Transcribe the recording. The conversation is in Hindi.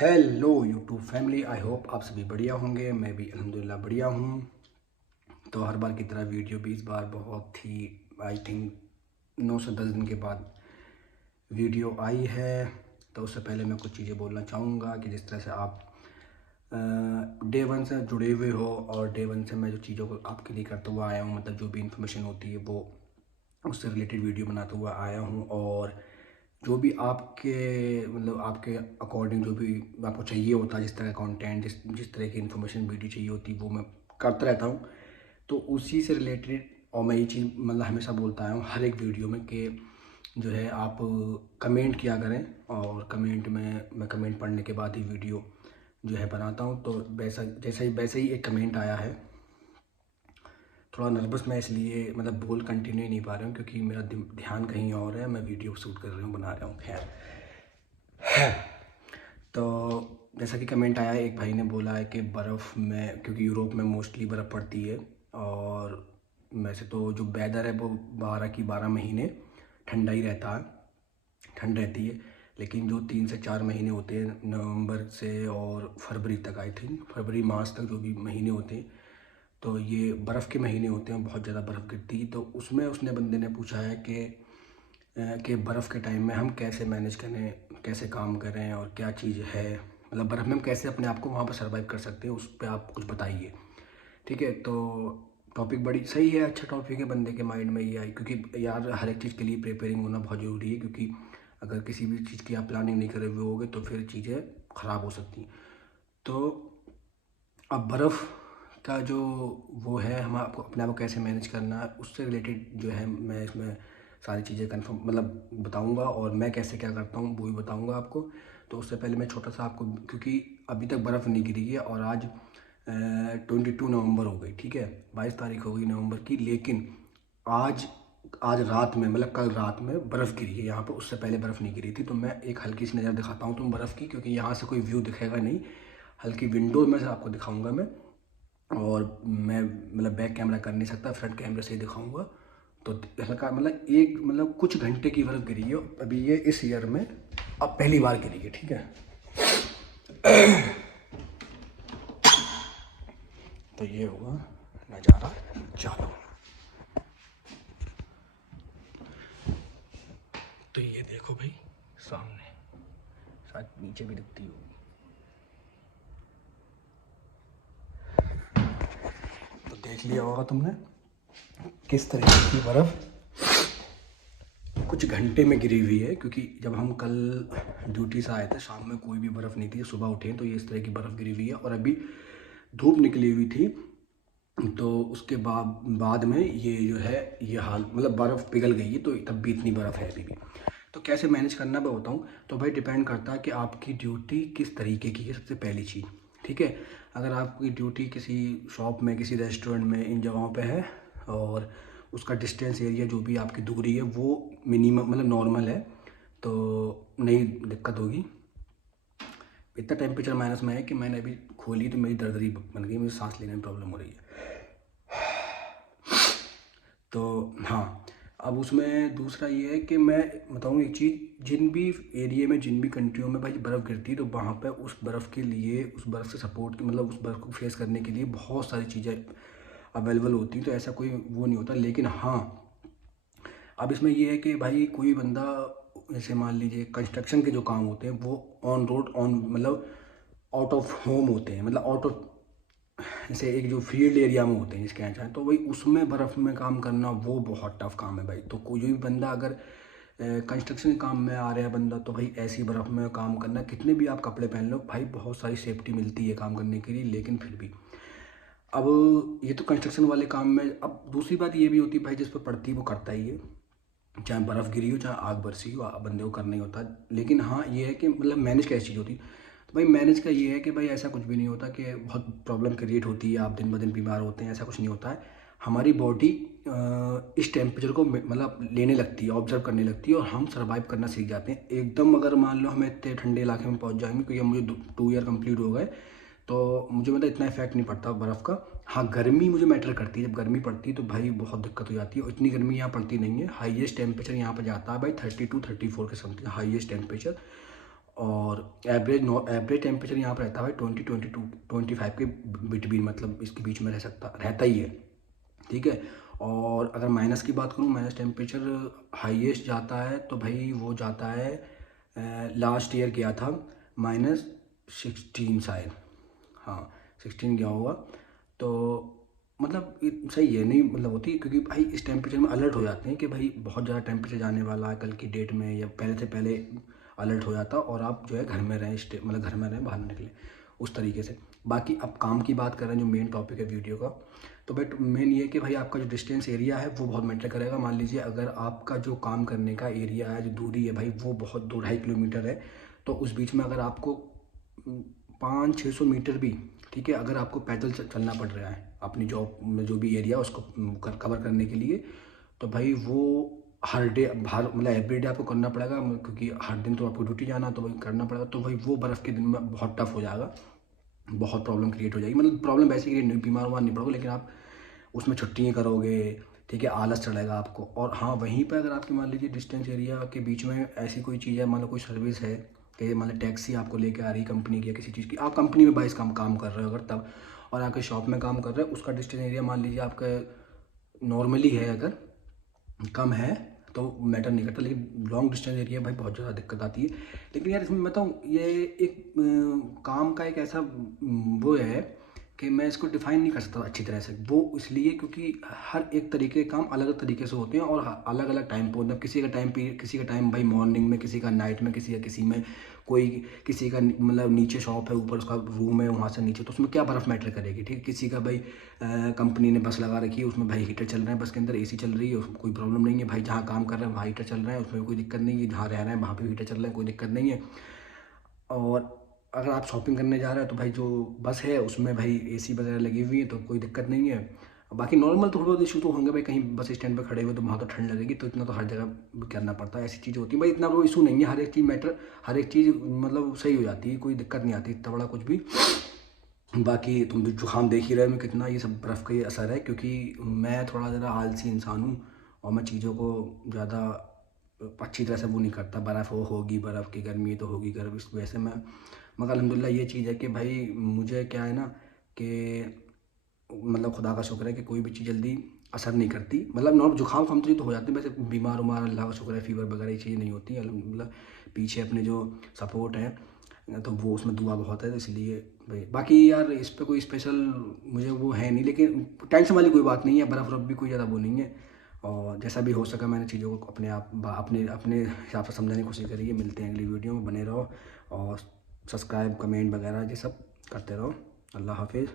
Hello YouTube family, I hope आप सभी बढ़िया होंगे। मैं भी अल्हम्दुलिल्लाह बढ़िया हूँ। तो हर बार की तरह वीडियो भी इस बार बहुत ही आई थिंक 9 से 10 दिन के बाद वीडियो आई है। तो उससे पहले मैं कुछ चीज़ें बोलना चाहूँगा कि जिस तरह से आप डे वन से जुड़े हुए हो और डे वन से मैं जो चीज़ों को आपके लिए करता हुआ आया हूँ, मतलब जो भी इन्फॉर्मेशन होती है वो उससे रिलेटेड वीडियो बनाता हुआ आया हूँ। और जो भी आपके मतलब आपके अकॉर्डिंग जो भी आपको चाहिए होता है, जिस तरह का कंटेंट, जिस तरह की इन्फॉर्मेशन वीडियो चाहिए होती है, वो मैं करता रहता हूँ। तो उसी से रिलेटेड और मैं ये चीज़ मतलब हमेशा बोलता आया हूँ हर एक वीडियो में कि जो है आप कमेंट किया करें, और कमेंट में मैं कमेंट पढ़ने के बाद ही वीडियो जो है बनाता हूँ। तो वैसे ही एक कमेंट आया है। थोड़ा नर्वस मैं इसलिए मतलब बोल कंटिन्यू नहीं पा रहा हूँ क्योंकि मेरा ध्यान कहीं और है, मैं वीडियो शूट कर रहा हूँ, बना रहा हूँ। खैर, तो जैसा कि कमेंट आया है, एक भाई ने बोला है कि बर्फ़ में, क्योंकि यूरोप में मोस्टली बर्फ़ पड़ती है और वैसे तो जो वेदर है वो 12 की 12 महीने ठंडा ही रहता है, ठंड रहती है। लेकिन जो 3 से 4 महीने होते हैं, नवंबर से और फरवरी तक, आई थिंक फरवरी मार्च तक जो भी महीने होते हैं, तो ये बर्फ़ के महीने होते हैं, बहुत ज़्यादा बर्फ़ गिरती है। तो उसमें उसने बंदे ने पूछा है कि बर्फ़ के टाइम में हम कैसे मैनेज करें, कैसे काम करें और क्या चीज़ है, मतलब बर्फ़ में हम कैसे अपने आप को वहाँ पर सर्वाइव कर सकते हैं, उस पर आप कुछ बताइए। ठीक है, तो टॉपिक बड़ी सही है, अच्छा टॉपिक है। बंदे के माइंड में ये आई क्योंकि यार हर एक चीज़ के लिए प्रिपेयरिंग होना बहुत ज़रूरी है, क्योंकि अगर किसी भी चीज़ की आप प्लानिंग नहीं करे हुए होगे तो फिर चीज़ें ख़राब हो सकती हैं। तो अब बर्फ़ का जो वो है, हम आपको अपने आप को कैसे मैनेज करना है, उससे रिलेटेड जो है मैं इसमें सारी चीज़ें कंफर्म मतलब बताऊंगा, और मैं कैसे क्या करता हूँ वो भी बताऊंगा आपको। तो उससे पहले मैं छोटा सा आपको, क्योंकि अभी तक बर्फ़ नहीं गिरी है और आज 22 नवंबर हो गई, ठीक है, 22 तारीख हो गई नवंबर की। लेकिन आज आज रात में, मतलब कल रात में बर्फ़ गिरी है यहाँ पर, उससे पहले बर्फ़ नहीं गिरी थी। तो मैं एक हल्की सी नज़र दिखाता हूँ तुम बर्फ़ की, क्योंकि यहाँ से कोई व्यू दिखेगा नहीं, हल्की विंडो में से आपको दिखाऊंगा मैं। और मैं मतलब बैक कैमरा कर नहीं सकता, फ्रंट कैमरे से ही दिखाऊंगा। तो हल्का मतलब एक मतलब कुछ घंटे की बर्फ़ गिरी है अभी, ये इस ईयर में अब पहली बार गिरी है, ठीक है। तो ये होगा नज़ारा। चलो, तो ये देखो भाई सामने, शायद नीचे भी दिखती होगी। तो देख लिया होगा तुमने किस तरीके की बर्फ़ कुछ घंटे में गिरी हुई है, क्योंकि जब हम कल ड्यूटी से आए थे शाम में कोई भी बर्फ़ नहीं थी, सुबह उठे तो ये इस तरह की बर्फ़ गिरी हुई है। और अभी धूप निकली हुई थी, तो उसके बाद में ये जो है ये हाल, मतलब बर्फ़ पिघल गई है, तो तब भी इतनी बर्फ़ है अभी भी। तो कैसे मैनेज करना मैं बताऊँ। तो भाई डिपेंड करता है कि आपकी ड्यूटी किस तरीके की है, सबसे पहली चीज़, ठीक है। अगर आपकी ड्यूटी किसी शॉप में, किसी रेस्टोरेंट में, इन जगहों पे है और उसका डिस्टेंस एरिया जो भी आपकी दूरी है वो मिनिमम मतलब नॉर्मल है, तो नहीं दिक्कत होगी। इतना टेम्परेचर माइनस में है कि मैंने अभी खोली तो मेरी दर्द बन गई, मुझे सांस लेने में प्रॉब्लम हो रही है। तो हाँ, अब उसमें दूसरा ये है कि मैं बताऊँ एक चीज़, जिन भी एरिया में, जिन भी कंट्रियों में भाई बर्फ़ गिरती है, तो वहाँ पे उस बर्फ़ के लिए, उस बर्फ़ से सपोर्ट मतलब उस बर्फ़ को फेस करने के लिए बहुत सारी चीज़ें अवेलेबल होती हैं। तो ऐसा कोई वो नहीं होता। लेकिन हाँ, अब इसमें ये है कि भाई कोई बंदा, जैसे मान लीजिए कंस्ट्रक्शन के जो काम होते हैं वो ऑन रोड, ऑन मतलब आउट ऑफ होम होते हैं, मतलब आउट ऑफ, जैसे एक जो फील्ड एरिया में होते हैं जिसके यहाँ चाहें, तो वही उसमें बर्फ़ में काम करना वो बहुत टफ काम है भाई। तो कोई भी बंदा अगर कंस्ट्रक्शन काम में आ रहा है बंदा, तो भाई ऐसी बर्फ़ में काम करना, कितने भी आप कपड़े पहन लो भाई, बहुत सारी सेफ्टी मिलती है काम करने के लिए, लेकिन फिर भी अब ये तो कंस्ट्रक्शन वाले काम में। अब दूसरी बात ये भी होती है भाई, जिस पर पड़ती है वो करता ही है, चाहे बर्फ़ गिरी हो चाहे आग बरसी हो, बंदे को करना ही होता है। लेकिन हाँ ये है कि मतलब मैनेज कैसी चीज़ होती है। तो भाई मैनेज का ये है कि भाई ऐसा कुछ भी नहीं होता कि बहुत प्रॉब्लम क्रिएट होती है, आप दिन ब दिन बीमार होते हैं, ऐसा कुछ नहीं होता है। हमारी बॉडी इस टेम्परेचर को मतलब लेने लगती है, ऑब्जर्व करने लगती है, और हम सर्वाइव करना सीख जाते हैं एकदम। अगर मान लो हमें इतने ठंडे इलाके में पहुंच जाएंगे, क्योंकि मुझे 2 ईयर कंप्लीट हो गए, तो मुझे मतलब इतना इफेक्ट नहीं पड़ता बर्फ़ का। हाँ, गर्मी मुझे मैटर करती है, जब गर्मी पड़ती है तो भाई बहुत दिक्कत हो जाती है। और इतनी गर्मी यहाँ पड़ती नहीं है, हाईएस्ट टेम्परेचर यहाँ पर जाता है भाई 32-34 के समथिंग हाईएस्ट टेम्परेचर। और एवरेज टेम्परेचर यहाँ पर रहता है भाई 20-22-25 के बिटवीन, मतलब इसके बीच में रहता ही है, ठीक है। और अगर माइनस की बात करूँ, माइनस टेम्परेचर हाईएस्ट जाता है तो भाई वो जाता है, लास्ट ईयर गया था -16 शायद, हाँ 16 गया होगा। तो मतलब सही है, नहीं मतलब होती, क्योंकि भाई इस टेम्परेचर में अलर्ट हो जाते हैं कि भाई बहुत ज़्यादा टेम्परेचर जाने वाला है कल की डेट में, या पहले से पहले अलर्ट हो जाता, और आप जो है घर में रहें, मतलब घर में रहें, बाहर ना निकलें उस तरीके से। बाकी अब काम की बात कर रहे हैं, जो मेन टॉपिक है वीडियो का, तो बट मेन ये कि भाई आपका जो डिस्टेंस एरिया है वो बहुत मैटर करेगा। मान लीजिए अगर आपका जो काम करने का एरिया है, जो दूरी है भाई, वो बहुत 2-2.5 किलोमीटर है, तो उस बीच में अगर आपको 500-600 मीटर भी, ठीक है, अगर आपको पैदल चलना पड़ रहा है अपनी जॉब में जो भी एरिया है उसको कवर करने के लिए, तो भाई वो हर डे मतलब एवरी डे आपको करना पड़ेगा, क्योंकि हर दिन तो आपको ड्यूटी जाना, तो वही करना पड़ेगा। तो भाई वो बर्फ़ के दिन में बहुत टफ हो जाएगा, बहुत प्रॉब्लम क्रिएट हो जाएगी। मतलब प्रॉब्लम वैसे क्रिएट नहीं, बीमार उमार नहीं पड़ोगे, लेकिन आप उसमें छुट्टियाँ करोगे, ठीक है, आलस चढ़ेगा आपको। और हाँ, वहीं पे अगर आपकी मान लीजिए डिस्टेंस एरिया के बीच में ऐसी कोई चीज़ है, मान लो कोई सर्विस है कि मान लो टैक्सी आपको लेके आ रही है कंपनी की या किसी चीज़ की, आप कंपनी में बाइस काम कर रहे हो अगर तब, और आपके शॉप में काम कर रहे हो, उसका डिस्टेंस एरिया मान लीजिए आपका नॉर्मली है, अगर कम है तो मैटर नहीं करता, लेकिन लॉन्ग डिस्टेंस एरिया भाई बहुत ज़्यादा दिक्कत आती है। लेकिन यार इसमें बताऊँ, ये एक काम का एक ऐसा वो है कि मैं इसको डिफाइन नहीं कर सकता अच्छी तरह से, वो इसलिए क्योंकि हर एक तरीके के काम अलग अलग तरीके से होते हैं, और अलग अलग टाइम पर, मतलब किसी का टाइम भाई मॉर्निंग में, किसी का नाइट में, किसी में कोई, किसी का मतलब नीचे शॉप है, ऊपर उसका रूम है, वहाँ से नीचे, तो उसमें क्या बर्फ़ मैटर करेगी, ठीक है। किसी का भाई कंपनी ने बस लगा रखी है, उसमें भाई हीटर चल रहे हैं, बस के अंदर एसी चल रही है, उसमें कोई प्रॉब्लम नहीं है भाई, जहाँ काम कर रहे हैं वहाँ हीटर चल रहे हैं, उसमें कोई दिक्कत नहीं है, जहाँ रह रहे हैं वहाँ पे हीटर चल रहे हैं, कोई दिक्कत नहीं है। और अगर आप शॉपिंग करने जा रहे हो तो भाई जो बस है उसमें भाई एसी वगैरह लगी हुई है, तो कोई दिक्कत नहीं है। बाकी नॉर्मल थोड़ा बहुत इशू तो होंगे भाई, कहीं बस स्टैंड पे खड़े हुए तो वहाँ तो ठंड लगेगी, तो इतना तो हर जगह करना पड़ता है, ऐसी चीज़ होती है भाई, इतना वो इशू नहीं है, हर एक चीज़ मैटर, हर एक चीज़ मतलब सही हो जाती है, कोई दिक्कत नहीं आती इतना बड़ा कुछ भी। बाकी तुम तो जुकाम देख ही रहे हो मैं कितना, ये सब बर्फ़ का ही असर है, क्योंकि मैं थोड़ा ज़रा आलसी इंसान हूँ, और मैं चीज़ों को ज़्यादा अच्छी तरह से वो नहीं करता, बर्फ़ होगी, बर्फ़ की गर्मी तो होगी गर्म, इस वजह से मैं, मगर अल्हम्दुलिल्लाह ये चीज़ है कि भाई मुझे क्या है ना कि मतलब खुदा का शुक्र है कि कोई भी चीज़ जल्दी असर नहीं करती, मतलब नॉर्मल जुकाम खांसी तो हो जाते हैं, वैसे बीमार उमार अल्लाह का शुक्र है फीवर वगैरह ये चीज़ें नहीं होती हैं मतलब। पीछे अपने जो सपोर्ट है तो वो उसमें दुआ बहुत है, तो इसलिए भाई बाकी यार इस पे कोई स्पेशल मुझे वो है नहीं, लेकिन टेंशन वाली कोई बात नहीं है, बर्फ़ वर्फ़ भी कोई ज़्यादा वो नहीं है। और जैसा भी हो सका मैंने चीज़ों को अपने आप अपने अपने हिसाब से समझाने की कोशिश करी है। मिलते हैं अगली वीडियो में, बने रहो और सब्सक्राइब कमेंट वगैरह ये सब करते रहो। अल्लाह हाफिज़।